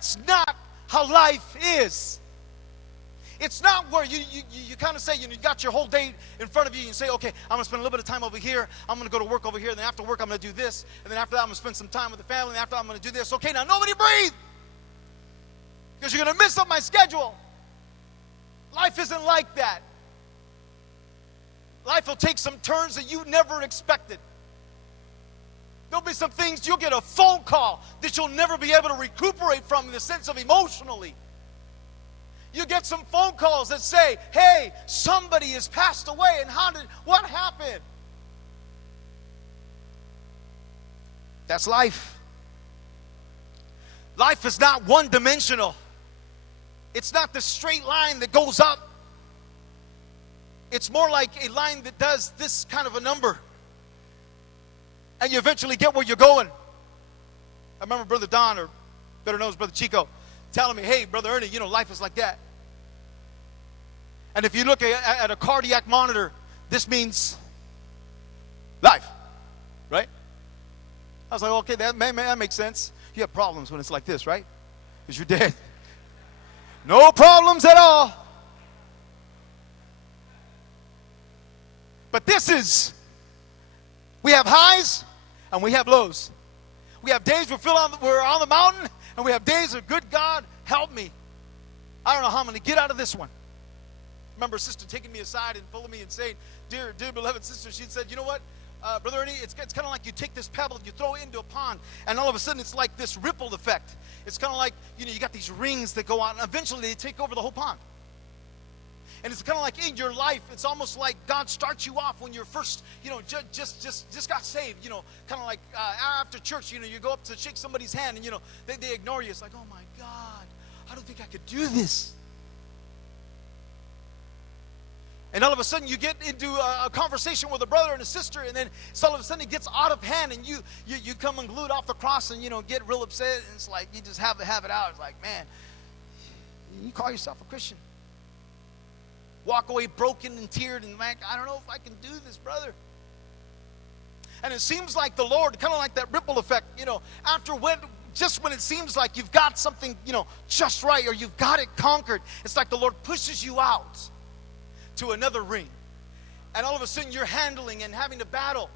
That's not how life is. It's not where you kind of say, you got your whole day in front of you, and you say, okay, I'm going to spend a little bit of time over here, I'm going to go to work over here, and then after work I'm going to do this, and then after that I'm going to spend some time with the family, and after that I'm going to do this. Okay, now nobody breathe, because you're going to mess up my schedule. Life isn't like that. Life will take some turns that you never expected. There'll be some things you'll get a phone call that you'll never be able to recuperate from in the sense of emotionally. You get some phone calls that say, hey, somebody has passed away, and what happened? That's life. Life is not one-dimensional. It's not the straight line that goes up. It's more like a line that does this kind of a number. And you eventually get where you're going. I remember Brother Don, or better known as Brother Chico, telling me, hey, Brother Ernie, life is like that. And if you look at a cardiac monitor, this means life, right? I was like, okay, that makes sense. You have problems when it's like this, right? Because you're dead. No problems at all. But we have highs and we have lows. We have days we're on the mountain, and we have days of, good God, help me. I don't know how I'm going to get out of this one. I remember a sister taking me aside and pulling me and saying, dear beloved sister, she said, you know what, Brother Ernie, it's kind of like you take this pebble and you throw it into a pond, and all of a sudden it's like this ripple effect. It's kind of like, you got these rings that go out, and eventually they take over the whole pond. And it's kind of like in your life, it's almost like God starts you off when you're first, just got saved, kind of like after church, you go up to shake somebody's hand, and, they ignore you. It's like, oh my God, I don't think I could do this. And all of a sudden you get into a conversation with a brother and a sister, and then all of a sudden it gets out of hand, and you come unglued off the cross, and, get real upset, and it's like you just have it out. It's like, man, you call yourself a Christian. Walk away broken and teared, and like, I don't know if I can do this, brother. And it seems like the Lord, kind of like that ripple effect, just when it seems like you've got something, just right, or you've got it conquered, it's like the Lord pushes you out to another ring. And all of a sudden you're handling and having to battle.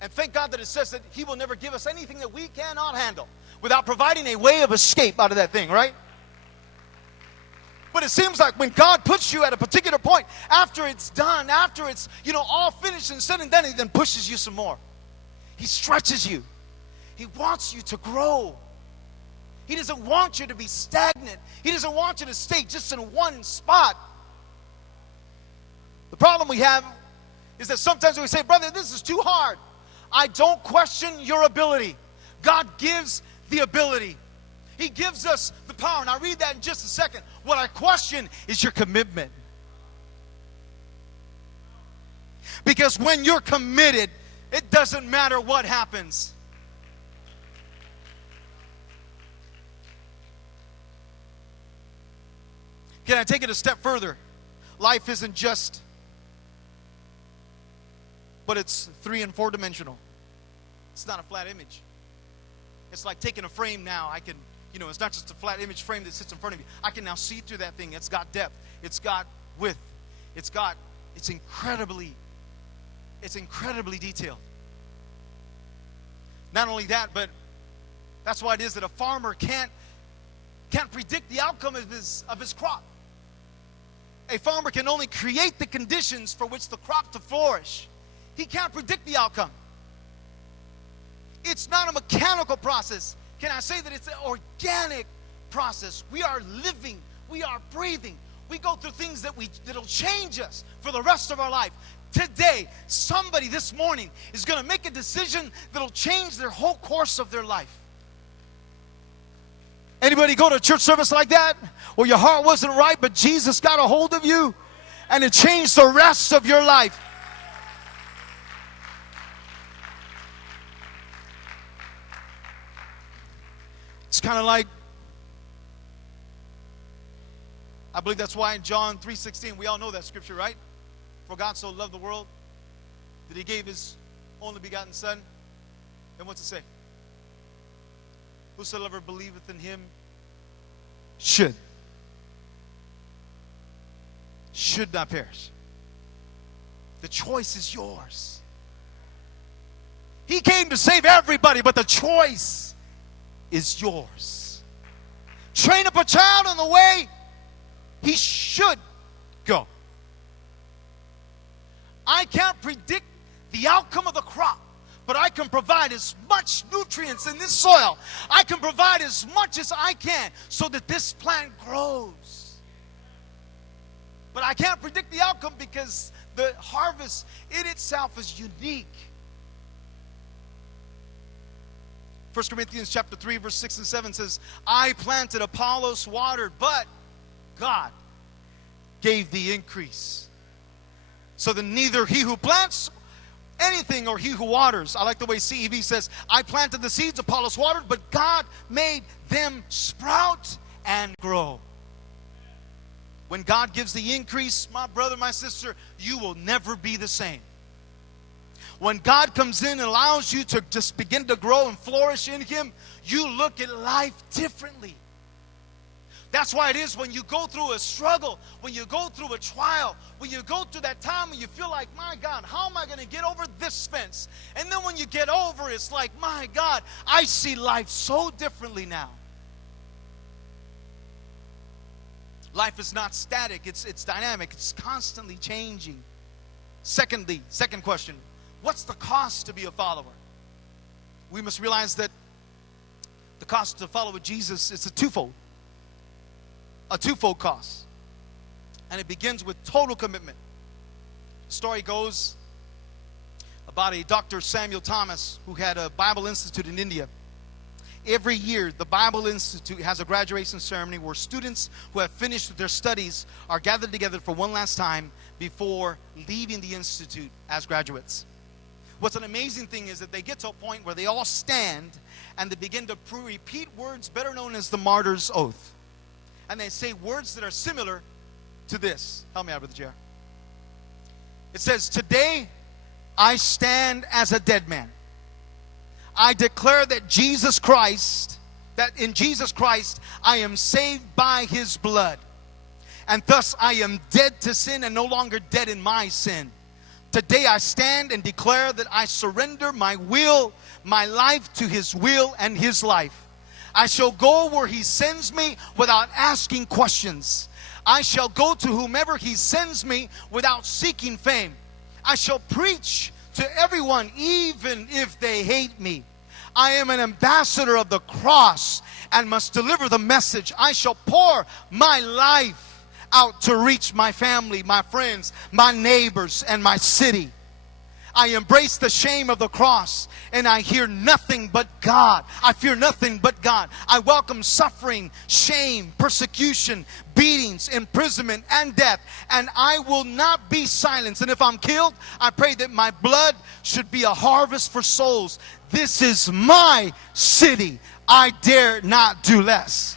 And thank God that it says that He will never give us anything that we cannot handle without providing a way of escape out of that thing, right? But it seems like when God puts you at a particular point, after it's done, after it's, all finished and said and done, He then pushes you some more. He stretches you. He wants you to grow. He doesn't want you to be stagnant. He doesn't want you to stay just in one spot. The problem we have is that sometimes we say, brother, this is too hard. I don't question your ability. God gives the ability. He gives us the power. And I'll read that in just a second. What I question is your commitment. Because when you're committed, it doesn't matter what happens. Can I take it a step further? Life isn't just, but it's 3- and 4-dimensional. It's not a flat image. It's like taking a frame now. I can, it's not just a flat image frame that sits in front of you. I can now see through that thing. It's got depth. It's got width. It's incredibly detailed. Not only that, but that's why it is that a farmer can't predict the outcome of his crop. A farmer can only create the conditions for which the crop to flourish. He can't predict the outcome. It's not a mechanical process. Can I say that it's an organic process? We are living. We are breathing. We go through things that'll change us for the rest of our life. Today, somebody this morning is going to make a decision that'll change their whole course of their life. Anybody go to a church service like that where your heart wasn't right, but Jesus got a hold of you and it changed the rest of your life? It's kind of like, I believe that's why in John 3:16, we all know that scripture, right? For God so loved the world that He gave His only begotten Son. And what's it say? Whosoever believeth in Him should not perish. The choice is yours. He came to save everybody, but the choice is yours. Train up a child in the way he should go. I can't predict the outcome of the crop, but I can provide as much nutrients in this soil. I can provide as much as I can so that this plant grows. But I can't predict the outcome because the harvest in itself is unique. 1 Corinthians chapter 3, verse 6 and 7 says, I planted, Apollos watered, but God gave the increase. So that neither he who plants anything or he who waters. I like the way CEV says, I planted the seeds, Apollos watered, but God made them sprout and grow. When God gives the increase, my brother, my sister, you will never be the same. When God comes in and allows you to just begin to grow and flourish in Him, you look at life differently. That's why it is when you go through a struggle, when you go through a trial, when you go through that time when you feel like, my God, how am I going to get over this fence? And then when you get over, it's like, my God, I see life so differently now. Life is not static, it's dynamic, it's constantly changing. Second question, what's the cost to be a follower? We must realize that the cost to follow with Jesus is a twofold cost. And it begins with total commitment. The story goes about a Dr. Samuel Thomas who had a Bible Institute in India. Every year, the Bible Institute has a graduation ceremony where students who have finished their studies are gathered together for one last time before leaving the Institute as graduates. What's an amazing thing is that they get to a point where they all stand and they begin to repeat words better known as the martyr's oath. And they say words that are similar to this. Help me out with the chair. It says, today I stand as a dead man. I declare that in Jesus Christ, I am saved by His blood. And thus I am dead to sin and no longer dead in my sin. Today I stand and declare that I surrender my will, my life to His will and His life. I shall go where He sends me without asking questions. I shall go to whomever He sends me without seeking fame. I shall preach to everyone, even if they hate me. I am an ambassador of the cross and must deliver the message. I shall pour my life out to reach my family, my friends, my neighbors, and my city. I embrace the shame of the cross, and I hear nothing but God. I fear nothing but God. I welcome suffering, shame, persecution, beatings, imprisonment, and death, and I will not be silenced. And if I'm killed, I pray that my blood should be a harvest for souls. This is my city. I dare not do less.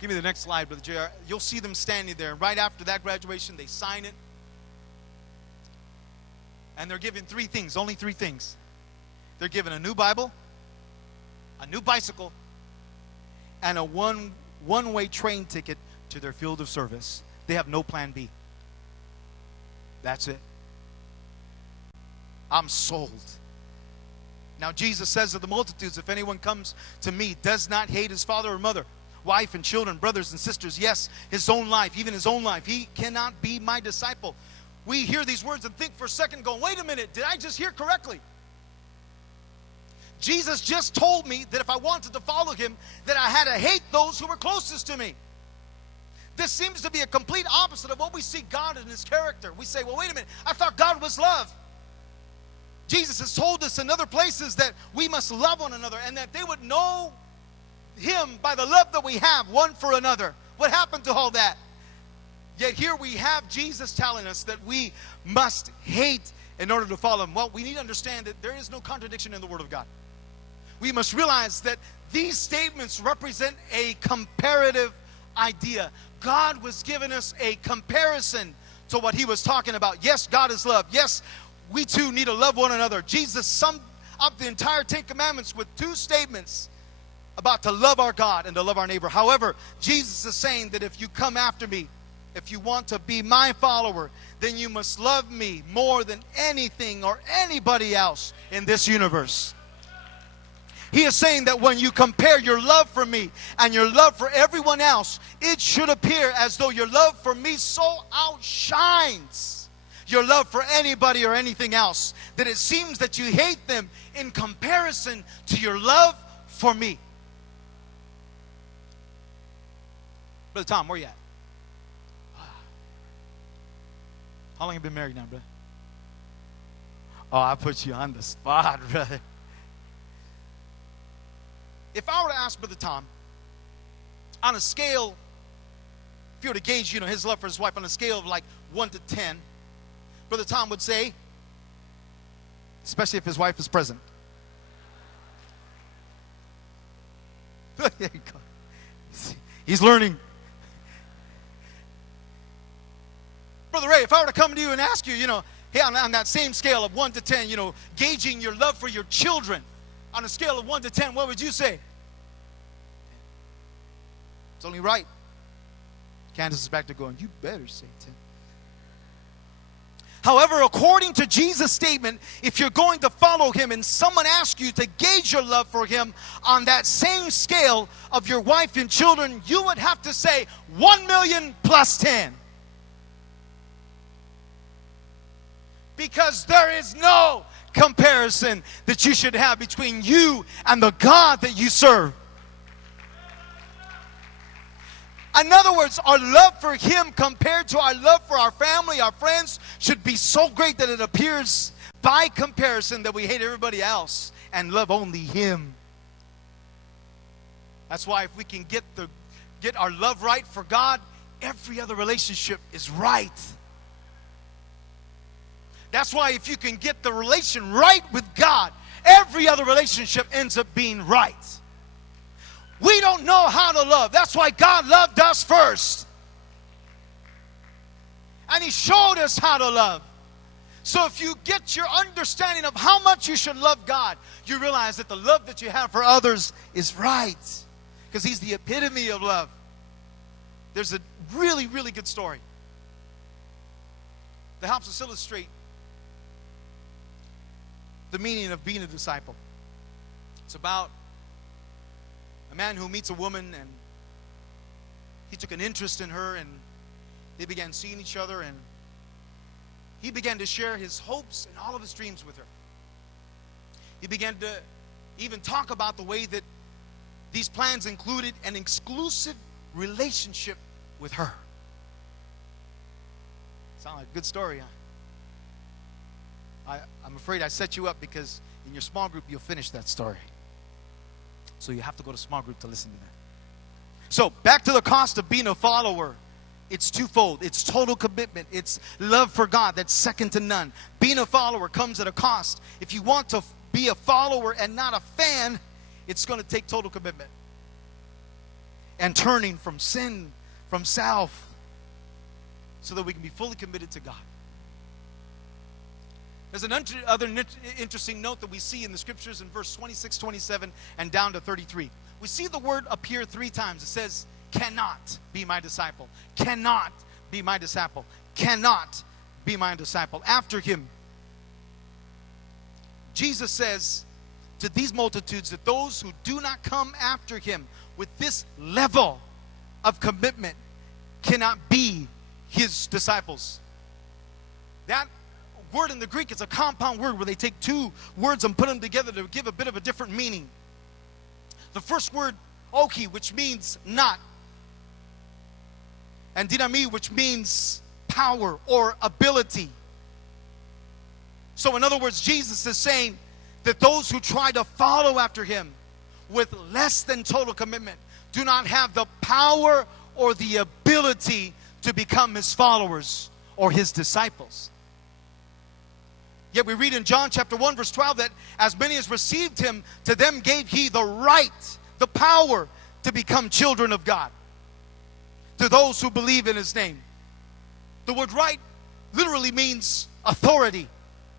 Give me the next slide, Brother JR. You'll see them standing there. Right after that graduation, they sign it. And they're given three things, only three things. They're given a new Bible, a new bicycle, and a one-way train ticket to their field of service. They have no plan B. That's it. I'm sold. Now Jesus says to the multitudes, if anyone comes to me, does not hate his father or mother, wife and children, brothers and sisters, yes, his own life, even his own life, he cannot be my disciple. We hear these words and think for a second, going, wait a minute, did I just hear correctly? Jesus just told me that if I wanted to follow Him, that I had to hate those who were closest to me. This seems to be a complete opposite of what we see God in His character. We say, well, wait a minute, I thought God was love. Jesus has told us in other places that we must love one another and that they would know Him by the love that we have one for another. What happened to all that? Yet here we have Jesus telling us that we must hate in order to follow Him. Well, we need to understand that there is no contradiction in the Word of God. We must realize that these statements represent a comparative idea. God was giving us a comparison to what He was talking about. Yes, God is love. Yes, we too need to love one another. Jesus summed up the entire Ten Commandments with two statements about to love our God and to love our neighbor. However, Jesus is saying that if you come after me, if you want to be my follower, then you must love me more than anything or anybody else in this universe. He is saying that when you compare your love for me and your love for everyone else, it should appear as though your love for me so outshines your love for anybody or anything else, that it seems that you hate them in comparison to your love for me. Brother Tom, where you at? How long have you been married now, brother? Oh, I put you on the spot, brother. If I were to ask Brother Tom, on a scale, if you were to gauge, his love for his wife on a scale of like 1 to 10, Brother Tom would say, especially if his wife is present. There you go. He's learning. Brother Ray, if I were to come to you and ask you, hey, on that same scale of 1 to 10, gauging your love for your children, on a scale of 1 to 10, what would you say? It's only right. Candace is back to going, you better say 10. However, according to Jesus' statement, if you're going to follow him and someone asks you to gauge your love for him on that same scale of your wife and children, you would have to say 1 million plus 10. Because there is no comparison that you should have between you and the God that you serve. In other words, our love for him compared to our love for our family, our friends, should be so great that it appears by comparison that we hate everybody else and love only him. That's why if we can get our love right for God, every other relationship is right. That's why if you can get the relation right with God, every other relationship ends up being right. We don't know how to love. That's why God loved us first. And he showed us how to love. So if you get your understanding of how much you should love God, you realize that the love that you have for others is right. Because he's the epitome of love. There's a really, really good story that helps us illustrate the meaning of being a disciple. It's about a man who meets a woman, and he took an interest in her, and they began seeing each other, and he began to share his hopes and all of his dreams with her. He began to even talk about the way that these plans included an exclusive relationship with her. Sound like a good story, huh? I'm afraid I set you up because in your small group you'll finish that story. So you have to go to small group to listen to that. So back to the cost of being a follower. It's twofold. It's total commitment. It's love for God. That's second to none. Being a follower comes at a cost. If you want to be a follower and not a fan, it's going to take total commitment. And turning from sin, from self, so that we can be fully committed to God. There's another interesting note that we see in the scriptures in verse 26, 27, and down to 33. We see the word appear 3 times. It says, cannot be my disciple. Cannot be my disciple. Cannot be my disciple. After him, Jesus says to these multitudes that those who do not come after him with this level of commitment cannot be his disciples. That word in the Greek is a compound word where they take 2 words and put them together to give a bit of a different meaning. The first word, oki, which means not, and dynami, which means power or ability. So in other words, Jesus is saying that those who try to follow after him with less than total commitment do not have the power or the ability to become his followers or his disciples. Yet we read in John chapter 1 verse 12 that as many as received him, to them gave he the right, the power to become children of God. To those who believe in his name. The word right literally means authority.